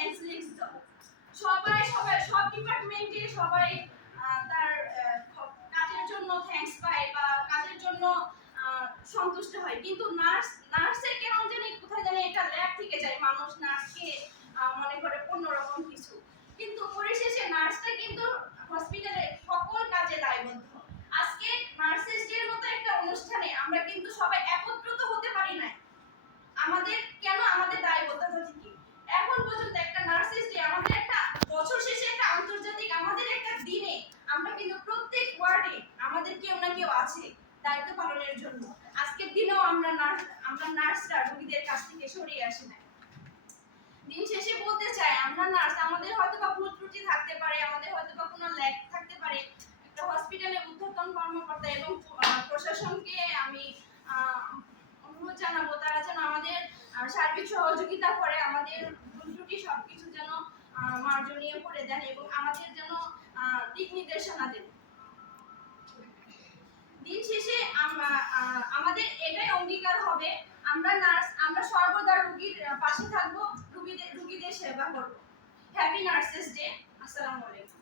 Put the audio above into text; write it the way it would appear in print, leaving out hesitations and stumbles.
Thanks লিখতে দাও। সবাই সব ডিপার্টমেন্টে সবাই তার কাজের জন্য থ্যাঙ্কস পায় বা কাজের জন্য সন্তুষ্ট হয়, কিন্তু নার্সের কেমন জানি কোথায় জানি এটা ল্যাব থেকে যায়, মানুষ নার্সকে মনে করে অন্যরকম কিছু, কিন্তু পরিশেষে নার্সটা কিন্তু হসপিটালের সকল কাজে দায়বদ্ধ। আজকে নার্সেস ডে মতো একটা অনুষ্ঠানে আমরা কিন্তু সবাই একত্রিত হতে পারি না। আমাদের দায়বদ্ধতা থেকে এখন পর্যন্ত একটা নার্সেস ডে, আমাদের একটা বছর শেষে একটা আন্তর্জাতিক আমাদের একটা দিনে আমরা কিন্তু প্রত্যেক ওয়ার্ডে আমাদের কেউ না কেউ আছে দায়িত্ব পালনের জন্য। আজকের দিনেও আমরা নার্সরা রোগীদের কাছ থেকে সরিয়ে আসি না। দিন শেষে বলতে চাই, আমরা নার্স, আমাদের হয়তো বা ভুল ত্রুটি থাকতে পারে, আমাদের হয়তো বা কোনো ল্যাগ থাকতে পারে। একটা হসপিটালে ঊর্ধ্বতন কর্মকর্তা এবং প্রশাসনকে আমি অনুরোধ জানাবো তারা যেন আমাদের সার্বিক সহযোগিতা করে, আমাদের ভুল ত্রুটি সবকিছু যেন মার্জনীয় করে দেন এবং আমাদের যেন দিক নির্দেশনা দেন। দিন শেষে আমাদের এটাই অঙ্গীকার হবে, আমরা নার্স, আমরা সর্বদা রোগীর পাশে থাকবো, রোগীদের সেবা করব। Happy nurses day. আসসালামু আলাইকুম।